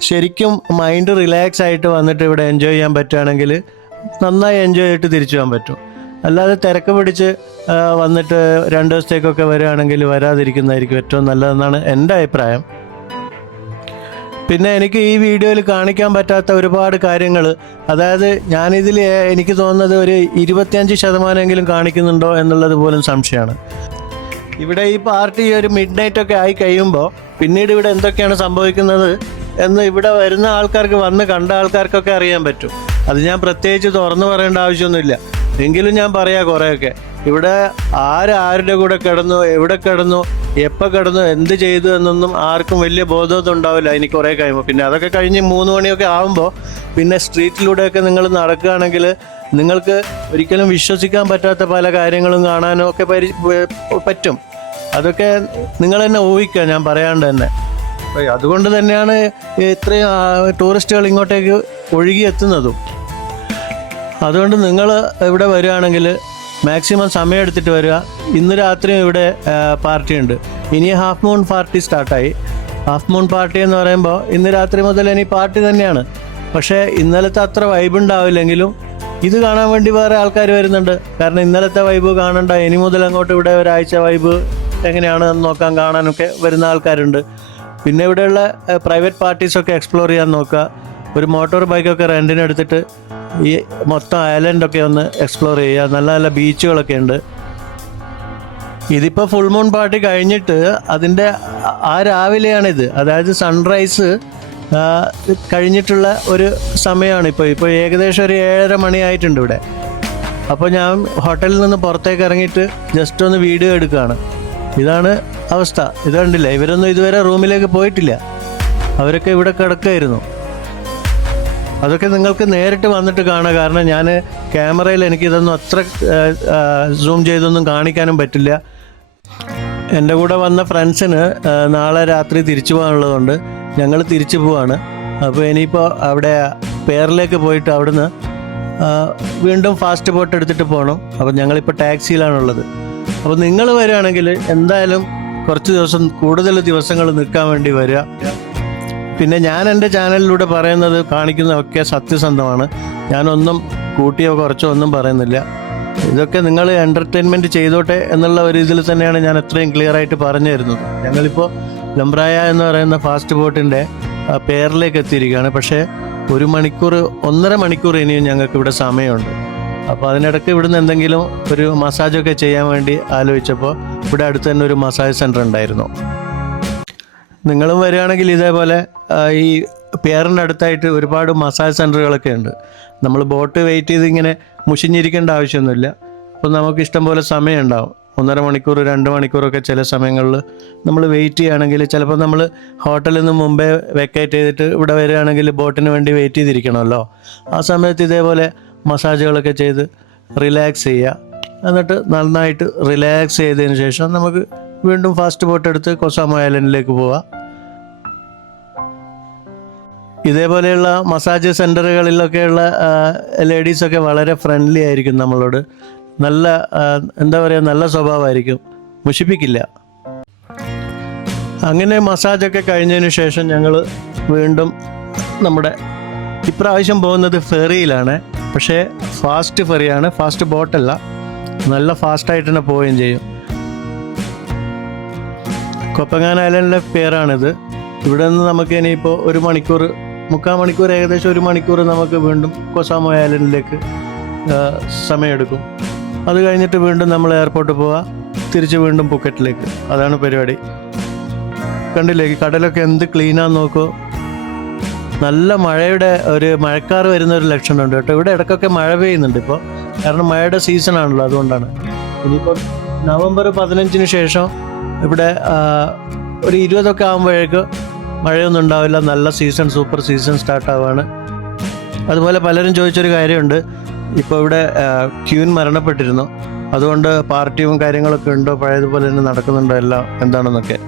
ശരിക്കും മൈൻഡ് റിലാക്സ് ആയിട്ട് വന്നിട്ട് ഇവിടെ എൻജോയ് ചെയ്യാൻ പറ്റുകയാണെങ്കിൽ നന്നായി എൻജോയ് ചെയ്തിട്ട് തിരിച്ചു പോകാൻ പറ്റും. അല്ലാതെ തിരക്ക് പിടിച്ച് വന്നിട്ട് രണ്ട് ദിവസത്തേക്കൊക്കെ വരികയാണെങ്കിൽ വരാതിരിക്കുന്നതായിരിക്കും ഏറ്റവും നല്ലതെന്നാണ് എന്റെ അഭിപ്രായം. പിന്നെ എനിക്ക് ഈ വീഡിയോയിൽ കാണിക്കാൻ പറ്റാത്ത ഒരുപാട് കാര്യങ്ങൾ അതായത് ഞാനിതിൽ എനിക്ക് തോന്നുന്നത് ഒരു ഇരുപത്തിയഞ്ച് ശതമാനമെങ്കിലും കാണിക്കുന്നുണ്ടോ എന്നുള്ളത് പോലും സംശയമാണ്. ഇവിടെ ഈ പാർട്ടി ഒരു മിഡ് നൈറ്റ് ഒക്കെ ആയി കഴിയുമ്പോൾ പിന്നീട് ഇവിടെ എന്തൊക്കെയാണ് സംഭവിക്കുന്നത് എന്ന് ഇവിടെ വരുന്ന ആൾക്കാർക്ക് വന്ന് കണ്ട ആൾക്കാർക്കൊക്കെ അറിയാൻ പറ്റും. അത് ഞാൻ പ്രത്യേകിച്ച് തുറന്നു പറയേണ്ട ആവശ്യമൊന്നുമില്ല. എങ്കിലും ഞാൻ പറയാം കുറേയൊക്കെ. ഇവിടെ ആരാരുടെ കൂടെ കിടന്നു എവിടെ കിടന്നു എപ്പോൾ കിടന്നു എന്ത് ചെയ്തു എന്നൊന്നും ആർക്കും വലിയ ബോധമൊന്നും ഉണ്ടാവില്ല. ഇനി കുറേ കഴിയുമ്പോൾ പിന്നെ അതൊക്കെ കഴിഞ്ഞ് മൂന്ന് മണിയൊക്കെ ആകുമ്പോൾ പിന്നെ സ്ട്രീറ്റിലൂടെയൊക്കെ നിങ്ങൾ നടക്കുകയാണെങ്കിൽ നിങ്ങൾക്ക് ഒരിക്കലും വിശ്വസിക്കാൻ പറ്റാത്ത പല കാര്യങ്ങളും കാണാനും ഒക്കെ പരി പറ്റും. അതൊക്കെ നിങ്ങൾ തന്നെ ഊഹിക്കുക. ഞാൻ പറയാണ്ട് തന്നെ. അതുകൊണ്ട് തന്നെയാണ് ഇത്രയും ടൂറിസ്റ്റുകൾ ഇങ്ങോട്ടേക്ക് ഒഴുകി എത്തുന്നതും. അതുകൊണ്ട് നിങ്ങൾ ഇവിടെ വരികയാണെങ്കിൽ മാക്സിമം സമയം എടുത്തിട്ട് വരിക. ഇന്ന് രാത്രിയും ഇവിടെ പാർട്ടി ഉണ്ട്. ഇനി ഹാഫ് മൂൺ പാർട്ടി സ്റ്റാർട്ടായി ഹാഫ് മൂൺ പാർട്ടി എന്ന് പറയുമ്പോൾ ഇന്ന് രാത്രി മുതൽ ഇനി പാർട്ടി തന്നെയാണ്. പക്ഷേ ഇന്നലത്തെ അത്ര വൈബ് ഉണ്ടാവില്ലെങ്കിലും ഇത് കാണാൻ വേണ്ടി വേറെ ആൾക്കാർ വരുന്നുണ്ട്. കാരണം ഇന്നലത്തെ വൈബ് കാണണ്ട. ഇനി മുതൽ അങ്ങോട്ട് ഇവിടെ ഒരാഴ്ച വൈബ് എങ്ങനെയാണ് എന്ന് നോക്കാൻ കാണാനൊക്കെ വരുന്ന ആൾക്കാരുണ്ട്. പിന്നെ ഇവിടെയുള്ള പ്രൈവറ്റ് പാർട്ടീസൊക്കെ എക്സ്പ്ലോർ ചെയ്യാൻ നോക്കുക. ഒരു മോട്ടോർ ബൈക്കൊക്കെ റെന്റിന് എടുത്തിട്ട് ഈ മൊത്തം ഐലൻഡൊക്കെ ഒന്ന് എക്സ്പ്ലോർ ചെയ്യുക. നല്ല നല്ല ബീച്ചുകളൊക്കെ ഉണ്ട്. ഇതിപ്പോൾ ഫുൾ മൂൺ പാർട്ടി കഴിഞ്ഞിട്ട് അതിന്റെ ആ രാവിലെയാണിത്. അതായത് സൺറൈസ് കഴിഞ്ഞിട്ടുള്ള ഒരു സമയമാണ് ഇപ്പോൾ ഇപ്പോൾ ഏകദേശം ഒരു ഏഴര മണിയായിട്ടുണ്ട് ഇവിടെ. അപ്പോൾ ഞാൻ ഹോട്ടലിൽ നിന്ന് പുറത്തേക്ക് ഇറങ്ങിയിട്ട് ജസ്റ്റ് ഒന്ന് വീഡിയോ എടുക്കുകയാണ്. ഇതാണ് അവസ്ഥ. ഇത് കണ്ടില്ല? ഇവരൊന്നും ഇതുവരെ റൂമിലേക്ക് പോയിട്ടില്ല. അവരൊക്കെ ഇവിടെ കിടക്കായിരുന്നു അതൊക്കെ നിങ്ങൾക്ക് നേരിട്ട് വന്നിട്ട് കാണാം. കാരണം ഞാൻ ക്യാമറയിൽ എനിക്കിതൊന്നും അത്ര സൂം ചെയ്തൊന്നും കാണിക്കാനും പറ്റില്ല. എന്റെ കൂടെ വന്ന ഫ്രണ്ട്സിന് നാളെ രാത്രി തിരിച്ചു പോകാനുള്ളതുകൊണ്ട് ഞങ്ങൾ തിരിച്ചു പോവാണ്. അപ്പോൾ ഇനിയിപ്പോൾ അവിടെ പേരിലേക്ക് പോയിട്ട് അവിടുന്ന് വീണ്ടും ഫാസ്റ്റ് ബോട്ട് എടുത്തിട്ട് പോകണം അപ്പോൾ ഞങ്ങളിപ്പോൾ ടാക്സിയിലാണുള്ളത്. അപ്പോൾ നിങ്ങൾ വരികയാണെങ്കിൽ എന്തായാലും കുറച്ച് ദിവസം കൂടുതൽ ദിവസങ്ങൾ നിൽക്കാൻ വേണ്ടി വരിക. പിന്നെ ഞാൻ എന്റെ ചാനലിലൂടെ പറയുന്നത് കാണിക്കുന്നതൊക്കെ സത്യസന്ധമാണ്. ഞാനൊന്നും കൂട്ടിയോ കുറച്ചോ ഒന്നും പറയുന്നില്ല. ഇതൊക്കെ നിങ്ങൾ എന്റർടൈൻമെന്റ് ചെയ്തോട്ടെ എന്നുള്ള ഒരു ഇതിൽ തന്നെയാണ് ഞാൻ എത്രയും ക്ലിയർ ആയിട്ട് പറഞ്ഞു തരുന്നത്. ഞങ്ങളിപ്പോൾ ലംബ്രായ എന്ന് പറയുന്ന ഫാസ്റ്റ് ബോട്ടിന്റെ പേരിലേക്ക് എത്തിയിരിക്കുകയാണ്. പക്ഷേ ഒരു മണിക്കൂർ ഒന്നര മണിക്കൂർ ഇനിയും ഞങ്ങൾക്ക് ഇവിടെ സമയമുണ്ട്. അപ്പോൾ അതിനിടയ്ക്ക് ഇവിടുന്ന് എന്തെങ്കിലും ഒരു മസാജൊക്കെ ചെയ്യാൻ വേണ്ടി ആലോചിച്ചപ്പോൾ ഇവിടെ അടുത്ത് തന്നെ ഒരു മസാജ് സെന്റർ ഉണ്ടായിരുന്നു. നിങ്ങളും വരികയാണെങ്കിൽ ഇതേപോലെ ഈ പേരിന്റെ അടുത്തായിട്ട് ഒരുപാട് മസാജ് സെന്ററുകളൊക്കെ ഉണ്ട്. നമ്മൾ ബോട്ട് വെയിറ്റ് ചെയ്ത് ഇങ്ങനെ മുഷിഞ്ഞിരിക്കേണ്ട ആവശ്യമൊന്നുമില്ല. അപ്പോൾ നമുക്ക് ഇഷ്ടം പോലെ സമയം ഉണ്ടാവും. ഒന്നര മണിക്കൂർ രണ്ട് മണിക്കൂറൊക്കെ ചില സമയങ്ങളിൽ നമ്മൾ വെയിറ്റ് ചെയ്യുകയാണെങ്കിൽ ചിലപ്പോൾ നമ്മൾ ഹോട്ടലിൽ നിന്ന് മുമ്പേ വെക്കേറ്റ് ചെയ്തിട്ട് ഇവിടെ വരികയാണെങ്കിൽ ബോട്ടിന് വേണ്ടി വെയിറ്റ് ചെയ്തിരിക്കണമല്ലോ. ആ സമയത്ത് ഇതേപോലെ മസാജുകളൊക്കെ ചെയ്ത് റിലാക്സ് ചെയ്യുക. എന്നിട്ട് നന്നായിട്ട് റിലാക്സ് ചെയ്തതിന് ശേഷം നമുക്ക് വീണ്ടും ഫാസ്റ്റ് ബോട്ട് എടുത്ത് കൊസാമ ഐലൻഡിലേക്ക് പോവാം. ഇതേപോലെയുള്ള മസാജ് സെന്ററുകളിലൊക്കെയുള്ള ലേഡീസൊക്കെ വളരെ ഫ്രണ്ട്ലി ആയിരിക്കും നമ്മളോട്. നല്ല എന്താ പറയുക നല്ല സ്വഭാവമായിരിക്കും. മുഷിപ്പിക്കില്ല. അങ്ങനെ മസാജൊക്കെ കഴിഞ്ഞതിന് ശേഷം ഞങ്ങൾ വീണ്ടും നമ്മുടെ ഇപ്രാവശ്യം പോകുന്നത് ഫെറിയിലാണ് പക്ഷേ ഫാസ്റ്റ് ഫെറിയാണ് ഫാസ്റ്റ് ബോട്ടല്ല നല്ല ഫാസ്റ്റായിട്ട് തന്നെ പോവുകയും ചെയ്യും. കൊപ്പങ്ങാൻ ഐലൻഡിലെ പേരാണിത്. ഇവിടെ നിന്ന് നമുക്ക് ഇനിയിപ്പോൾ ഒരു മണിക്കൂർ മുക്കാൽ മണിക്കൂർ ഏകദേശം ഒരു മണിക്കൂർ നമുക്ക് വീണ്ടും കൊസാമോ ഐലൻഡിലേക്ക് സമയമെടുക്കും. അത് കഴിഞ്ഞിട്ട് വീണ്ടും നമ്മൾ എയർപോർട്ടിൽ പോവാം. തിരിച്ച് വീണ്ടും പുക്കറ്റിലേക്ക്. അതാണ് പരിപാടി. കണ്ടില്ലേ കടലൊക്കെ എന്ത് ക്ലീനാന്ന് നോക്കൂ. നല്ല മഴയുടെ ഒരു മഴക്കാർ വരുന്ന ഒരു ലക്ഷണമുണ്ട് കേട്ടോ. ഇവിടെ ഇടയ്ക്കൊക്കെ മഴ പെയ്യുന്നുണ്ട് ഇപ്പോൾ കാരണം മഴയുടെ സീസൺ ആണല്ലോ അതുകൊണ്ടാണ്. ഇനിയിപ്പോൾ നവംബർ പതിനഞ്ചിന് ശേഷം ഇവിടെ ഒരു ഇരുപതൊക്കെ ആകുമ്പോഴേക്ക് മഴയൊന്നും ഉണ്ടാവില്ല. നല്ല സീസൺ സൂപ്പർ സീസൺ സ്റ്റാർട്ട് ആവാണ്. അതുപോലെ പലരും ചോദിച്ചൊരു കാര്യമുണ്ട്. ഇപ്പോൾ ഇവിടെ ക്യൂൻ മരണപ്പെട്ടിരുന്നു. അതുകൊണ്ട് പാർട്ടിയും കാര്യങ്ങളൊക്കെ ഉണ്ടോ? പഴയതുപോലെ തന്നെ നടക്കുന്നുണ്ടോ? എല്ലാം എന്താണെന്നൊക്കെ.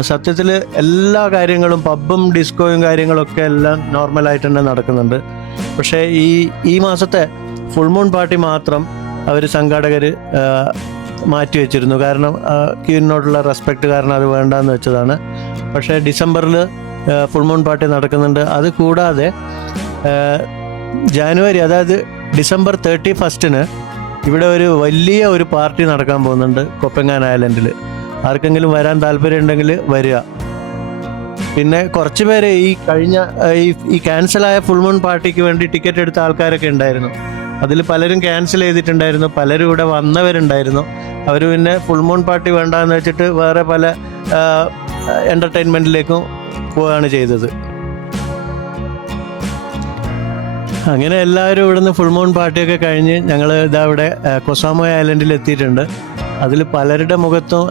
സത്യത്തിൽ എല്ലാ കാര്യങ്ങളും പബ്ബും ഡിസ്കോയും കാര്യങ്ങളൊക്കെ എല്ലാം നോർമലായിട്ട് തന്നെ നടക്കുന്നുണ്ട്. പക്ഷേ ഈ ഈ മാസത്തെ ഫുൾ മൂൺ പാർട്ടി മാത്രം അവർ സംഘാടകർ മാറ്റി വെച്ചിരുന്നു. കാരണം ക്യൂവിനോടുള്ള റെസ്പെക്റ്റ് കാരണം അത് വേണ്ടാന്ന് വെച്ചതാണ്. പക്ഷേ ഡിസംബറിൽ ഫുൾ മൂൺ പാർട്ടി നടക്കുന്നുണ്ട്. അത് കൂടാതെ ജാനുവരി അതായത് ഡിസംബർ തേർട്ടി ഫസ്റ്റിന് ഇവിടെ ഒരു വലിയ ഒരു പാർട്ടി നടക്കാൻ പോകുന്നുണ്ട് കൊപ്പങ്ങാൻ ഐലൻഡിൽ ആർക്കെങ്കിലും വരാൻ താല്പര്യമുണ്ടെങ്കിൽ വരിക. പിന്നെ കുറച്ച് പേര് ഈ കഴിഞ്ഞ ഈ ക്യാൻസലായ ഫുൾ മൂൺ പാർട്ടിക്ക് വേണ്ടി ടിക്കറ്റ് എടുത്ത ആൾക്കാരൊക്കെ ഉണ്ടായിരുന്നു. അതിൽ പലരും ക്യാൻസൽ ചെയ്തിട്ടുണ്ടായിരുന്നു. പലരും ഇവിടെ വന്നവരുണ്ടായിരുന്നു. അവർ പിന്നെ ഫുൾ മൂൺ പാർട്ടി വേണ്ടാന്ന് വെച്ചിട്ട് വേറെ പല എന്റർടൈൻമെന്റിലേക്കും പോവുകയാണ് ചെയ്തത്. അങ്ങനെ എല്ലാവരും ഇവിടുന്ന് ഫുൾ മൂൺ പാർട്ടിയൊക്കെ കഴിഞ്ഞ് ഞങ്ങൾ ഇതാ ഇവിടെ കൊസാമോ ഐലൻഡിൽ എത്തിയിട്ടുണ്ട്. അതിൽ പലരുടെ മുഖത്തും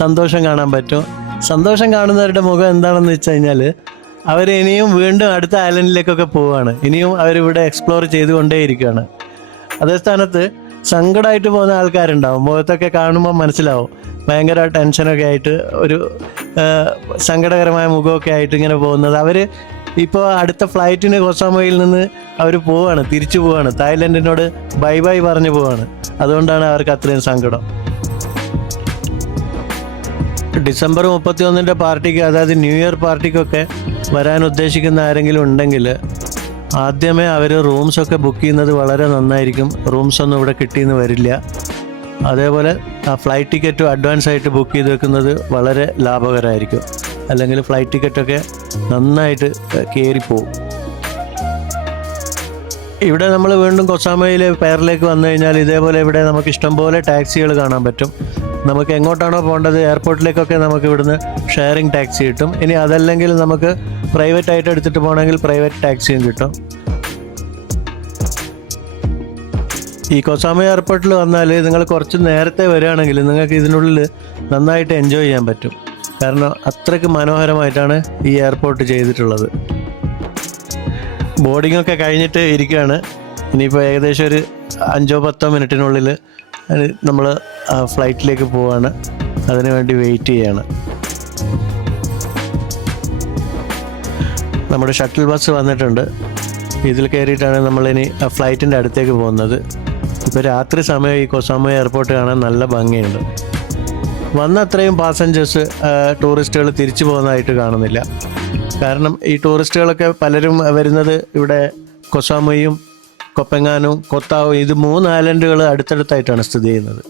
സന്തോഷം കാണാൻ പറ്റും. സന്തോഷം കാണുന്നവരുടെ മുഖം എന്താണെന്ന് വെച്ച് കഴിഞ്ഞാൽ അവർ ഇനിയും വീണ്ടും അടുത്ത ഐലൻഡിലേക്കൊക്കെ പോവുകയാണ് ഇനിയും അവരിവിടെ എക്സ്പ്ലോർ ചെയ്തുകൊണ്ടേയിരിക്കുകയാണ് അതേ സ്ഥാനത്ത് സങ്കടമായിട്ട് പോകുന്ന ആൾക്കാരുണ്ടാവും. മുഖത്തൊക്കെ കാണുമ്പോൾ മനസ്സിലാവും. ഭയങ്കര ടെൻഷനൊക്കെ ആയിട്ട് ഒരു സങ്കടകരമായ മുഖമൊക്കെ ആയിട്ട് ഇങ്ങനെ പോകുന്നത്. അവർ ഇപ്പോൾ അടുത്ത ഫ്ലൈറ്റിന് കൊസാമോയിൽ നിന്ന് അവർ പോവാണ്. തിരിച്ചു പോവാണ്. തായ്ലൻഡിനോട് ബൈ ബൈ പറഞ്ഞു പോവാണ്. അതുകൊണ്ടാണ് അവർക്ക് അത്രയും സങ്കടം. ഡിസംബർ മുപ്പത്തി ഒന്നിന്റെ പാർട്ടിക്ക് അതായത് ന്യൂ ഇയർ പാർട്ടിക്കൊക്കെ വരാൻ ഉദ്ദേശിക്കുന്ന ആരെങ്കിലും ഉണ്ടെങ്കിൽ ആദ്യമേ അവർ റൂംസൊക്കെ ബുക്ക് ചെയ്യുന്നത് വളരെ നന്നായിരിക്കും. റൂംസ് ഒന്നും ഇവിടെ കിട്ടിയെന്ന് വരില്ല. അതേപോലെ ആ ഫ്ലൈറ്റ് ടിക്കറ്റും അഡ്വാൻസ് ആയിട്ട് ബുക്ക് ചെയ്ത് വെക്കുന്നത് വളരെ ലാഭകരമായിരിക്കും. അല്ലെങ്കിൽ ഫ്ലൈറ്റ് ടിക്കറ്റൊക്കെ നന്നായിട്ട് കയറിപ്പോവും ഇവിടെ നമ്മൾ വീണ്ടും കൊസാമയിലെ പേരിലേക്ക് വന്നു കഴിഞ്ഞാൽ ഇതേപോലെ ഇവിടെ നമുക്ക് ഇഷ്ടംപോലെ ടാക്സികൾ കാണാൻ പറ്റും. നമുക്ക് എങ്ങോട്ടാണോ പോകേണ്ടത് എയർപോർട്ടിലേക്കൊക്കെ നമുക്ക് ഇവിടുന്ന് ഷെയറിംഗ് ടാക്സി കിട്ടും. ഇനി അതല്ലെങ്കിൽ നമുക്ക് പ്രൈവറ്റ് ആയിട്ട് എടുത്തിട്ട് പോകണമെങ്കിൽ പ്രൈവറ്റ് ടാക്സിയും കിട്ടും. ഈ കൊസാമ എയർപോർട്ടിൽ വന്നാൽ നിങ്ങൾ കുറച്ച് നേരത്തെ വരികയാണെങ്കിൽ നിങ്ങൾക്ക് ഇതിനുള്ളിൽ നന്നായിട്ട് എൻജോയ് ചെയ്യാൻ പറ്റും. കാരണം അത്രയ്ക്ക് മനോഹരമായിട്ടാണ് ഈ എയർപോർട്ട് ചെയ്തിട്ടുള്ളത്. ബോർഡിംഗ് ഒക്കെ കഴിഞ്ഞിട്ട് ഇരിക്കുകയാണ്. ഇനിയിപ്പോൾ ഏകദേശം ഒരു അഞ്ചോ പത്തോ മിനിറ്റിനുള്ളിൽ നമ്മൾ ഫ്ലൈറ്റിലേക്ക് പോവാണ്. അതിനുവേണ്ടി വെയിറ്റ് ചെയ്യാണ്. നമ്മുടെ ഷട്ടിൽ ബസ് വന്നിട്ടുണ്ട്. ഇതിൽ കയറിയിട്ടാണ് നമ്മളിനി ഫ്ലൈറ്റിന്റെ അടുത്തേക്ക് പോകുന്നത്. ഇപ്പോൾ രാത്രി സമയം ഈ കൊസാമ എയർപോർട്ട് കാണാൻ നല്ല ഭംഗിയുണ്ട്. വന്ന അത്രയും പാസഞ്ചേഴ്സ് ടൂറിസ്റ്റുകൾ തിരിച്ചു പോകുന്നതായിട്ട് കാണുന്നില്ല. കാരണം ഈ ടൂറിസ്റ്റുകളൊക്കെ പലരും വരുന്നത് ഇവിടെ കൊസാമയും കൊപ്പങ്ങാനും കൊത്താവും ഇത് മൂന്ന് ഐലൻഡുകൾ അടുത്തടുത്തായിട്ടാണ് സ്ഥിതി ചെയ്യുന്നത്.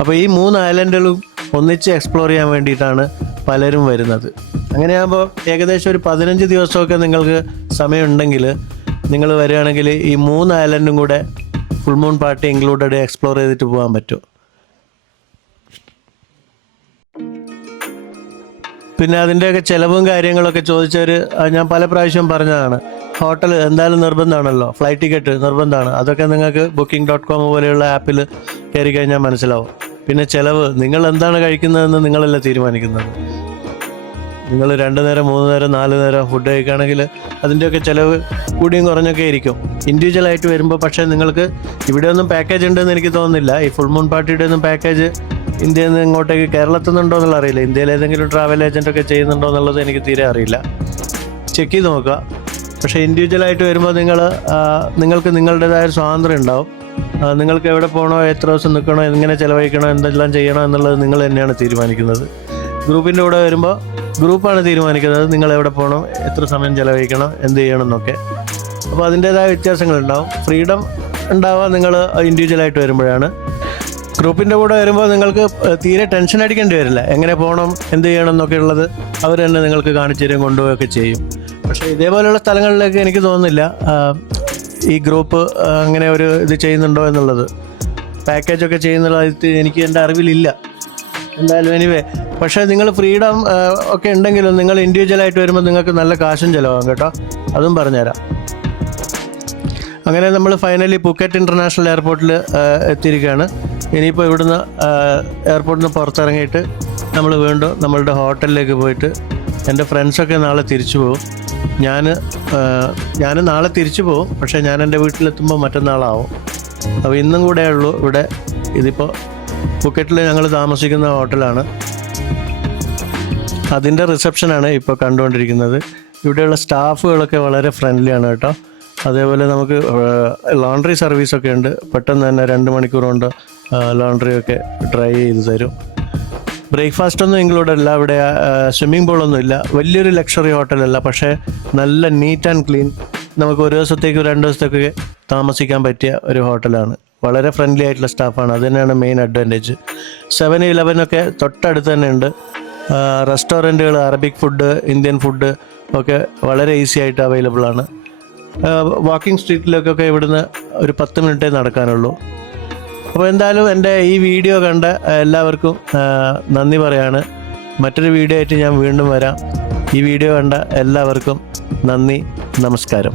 അപ്പോൾ ഈ മൂന്ന് ഐലൻഡുകളും ഒന്നിച്ച് എക്സ്പ്ലോർ ചെയ്യാൻ വേണ്ടിയിട്ടാണ് പലരും വരുന്നത്. അങ്ങനെയാകുമ്പോൾ ഏകദേശം ഒരു പതിനഞ്ച് ദിവസമൊക്കെ നിങ്ങൾക്ക് സമയമുണ്ടെങ്കിൽ നിങ്ങൾ വരികയാണെങ്കിൽ ഈ മൂന്ന് ഐലൻഡും കൂടെ full moon party included explore ചെയ്തിട്ട് പോകാൻ പറ്റും. പിന്നെ അതിന്റെയൊക്കെ ചിലവും കാര്യങ്ങളൊക്കെ ചോദിച്ചവർ ഞാൻ പല പ്രാവശ്യം പറഞ്ഞതാണ്. ഹോട്ടൽ എന്തായാലും നിർബന്ധമാണല്ലോ. ഫ്ലൈറ്റ് ടിക്കറ്റ് നിർബന്ധമാണ്. അതൊക്കെ നിങ്ങൾക്ക് ബുക്കിംഗ് ഡോട്ട് കോം പോലെയുള്ള ആപ്പിൽ കയറി കഴിഞ്ഞാൽ മനസ്സിലാവും. പിന്നെ ചിലവ് നിങ്ങൾ എന്താണ് കഴിക്കുന്നതെന്ന് നിങ്ങളല്ല തീരുമാനിക്കുന്നത്. നിങ്ങൾ രണ്ട് നേരം മൂന്ന് നേരം നാല് നേരം ഫുഡ് കഴിക്കുകയാണെങ്കിൽ അതിന്റെയൊക്കെ ചിലവ് കൂടിയും കുറഞ്ഞൊക്കെ ഇരിക്കും ഇൻഡിവിജ്വൽ ആയിട്ട് വരുമ്പോൾ പക്ഷേ നിങ്ങൾക്ക് ഇവിടെ ഒന്നും പാക്കേജ് ഉണ്ടെന്ന് എനിക്ക് തോന്നുന്നില്ല. ഈ ഫുൾ മൂൺ പാർട്ടിയുടെ ഒന്നും പാക്കേജ് ഇന്ത്യയിൽ നിന്ന് ഇങ്ങോട്ടേക്ക് കേരളത്തിൽ നിന്നുണ്ടോ എന്നുള്ള അറിയില്ല. ഇന്ത്യയിൽ ഏതെങ്കിലും ട്രാവൽ ഏജന്റ് ഒക്കെ ചെയ്യുന്നുണ്ടോ എന്നുള്ളത് എനിക്ക് തീരെ അറിയില്ല. ചെക്ക് ചെയ്ത് നോക്കുക. പക്ഷേ ഇൻഡിവിജ്വലായിട്ട് വരുമ്പോൾ നിങ്ങൾ നിങ്ങൾക്ക് നിങ്ങളുടേതായ സ്വാതന്ത്ര്യം ഉണ്ടാവും. നിങ്ങൾക്ക് എവിടെ പോകണോ എത്ര ദിവസം നിൽക്കണോ എങ്ങനെ ചിലവഴിക്കണോ എന്തെല്ലാം ചെയ്യണോ എന്നുള്ളത് നിങ്ങൾ തന്നെയാണ് തീരുമാനിക്കുന്നത്. ഗ്രൂപ്പിന്റെ കൂടെ വരുമ്പോൾ ഗ്രൂപ്പാണ് തീരുമാനിക്കുന്നത്. നിങ്ങൾ എവിടെ പോകണം എത്ര സമയം ചിലവഴിക്കണം എന്ത് ചെയ്യണം എന്നൊക്കെ. അപ്പോൾ അതിന്റേതായ വ്യത്യാസങ്ങളുണ്ടാവും ഫ്രീഡം ഉണ്ടാവുക നിങ്ങൾ ഇൻഡിവിജ്വലായിട്ട് വരുമ്പോഴാണ്. ഗ്രൂപ്പിന്റെ കൂടെ വരുമ്പോൾ നിങ്ങൾക്ക് തീരെ ടെൻഷൻ അടിക്കേണ്ടി വരില്ല. എങ്ങനെ പോകണം എന്ത് ചെയ്യണം എന്നൊക്കെ ഉള്ളത് അവർ തന്നെ നിങ്ങൾക്ക് കാണിച്ചു തരും കൊണ്ടുപോവുകയൊക്കെ ചെയ്യും. പക്ഷേ ഇതേപോലെയുള്ള സ്ഥലങ്ങളിലേക്ക് എനിക്ക് തോന്നുന്നില്ല ഈ ഗ്രൂപ്പ് അങ്ങനെ ഒരു ഇത് ചെയ്യുന്നുണ്ടോ എന്നുള്ളത്. പാക്കേജൊക്കെ ചെയ്യുന്നുള്ളത് എനിക്ക് എന്റെ അറിവിലില്ല. എന്തായാലും എനിവേ പക്ഷേ നിങ്ങൾ ഫ്രീഡം ഒക്കെ ഉണ്ടെങ്കിലും നിങ്ങൾ ഇൻഡിവിജ്വലായിട്ട് വരുമ്പോൾ നിങ്ങൾക്ക് നല്ല കാശും ചിലവാകും കേട്ടോ. അതും പറഞ്ഞുതരാം. അങ്ങനെ നമ്മൾ ഫൈനലി പുക്കറ്റ് ഇന്റർനാഷണൽ എയർപോർട്ടിൽ എത്തിയിരിക്കുകയാണ്. ഇനിയിപ്പോൾ ഇവിടുന്ന് എയർപോർട്ടിൽ നിന്ന് പുറത്തിറങ്ങിയിട്ട് നമ്മൾ വീണ്ടും നമ്മളുടെ ഹോട്ടലിലേക്ക് പോയിട്ട് എന്റെ ഫ്രണ്ട്സൊക്കെ നാളെ തിരിച്ചു പോകും. ഞാൻ ഞാൻ നാളെ തിരിച്ചു പോകും. പക്ഷേ ഞാൻ എന്റെ വീട്ടിലെത്തുമ്പോൾ മറ്റന്നാളാവും. അപ്പോൾ ഇന്നും കൂടെ ഉള്ളൂ ഇവിടെ. ഇതിപ്പോൾ പുക്കറ്റിൽ ഞങ്ങൾ താമസിക്കുന്ന ഹോട്ടലാണ്. അതിന്റെ റിസപ്ഷനാണ് ഇപ്പോൾ കണ്ടുകൊണ്ടിരിക്കുന്നത്. ഇവിടെയുള്ള സ്റ്റാഫുകളൊക്കെ വളരെ ഫ്രണ്ട്ലിയാണ് കേട്ടോ. അതേപോലെ നമുക്ക് ലോണ്ടറി സർവീസൊക്കെ ഉണ്ട്. പെട്ടെന്ന് തന്നെ രണ്ട് മണിക്കൂർ കൊണ്ട് ലോണ്ട്രി ഒക്കെ ഡ്രൈ ചെയ്ത് തരും. ബ്രേക്ക്ഫാസ്റ്റ് ഒന്നും ഇൻക്ലൂഡ് അല്ല ഇവിടെ സ്വിമ്മിംഗ് പൂളൊന്നും ഇല്ല. വലിയൊരു ലക്ഷറി ഹോട്ടലല്ല പക്ഷേ നല്ല നീറ്റ് ആൻഡ് ക്ലീൻ നമുക്ക് ഒരു ദിവസത്തേക്ക് രണ്ട് ദിവസത്തേക്ക് താമസിക്കാൻ പറ്റിയ ഒരു ഹോട്ടലാണ് വളരെ ഫ്രണ്ട്ലി ആയിട്ടുള്ള സ്റ്റാഫാണ് അത് തന്നെയാണ് മെയിൻ അഡ്വാന്റേജ് സെവൻ ഇലവനൊക്കെ തൊട്ടടുത്ത് തന്നെ ഉണ്ട്. റെസ്റ്റോറന്റുകൾ അറബിക് ഫുഡ് ഇന്ത്യൻ ഫുഡ് ഒക്കെ വളരെ ഈസി ആയിട്ട് അവൈലബിൾ ആണ്. വാക്കിംഗ് സ്ട്രീറ്റിലേക്കൊക്കെ ഇവിടുന്ന് ഒരു പത്ത് മിനിറ്റേ നടക്കാനുള്ളൂ. അപ്പോൾ എന്തായാലും എന്റെ ഈ വീഡിയോ കണ്ട എല്ലാവർക്കും നന്ദി പറയാണ്. മറ്റൊരു വീഡിയോ ആയിട്ട് ഞാൻ വീണ്ടും വരാം. ഈ വീഡിയോ കണ്ട എല്ലാവർക്കും നന്ദി നമസ്കാരം.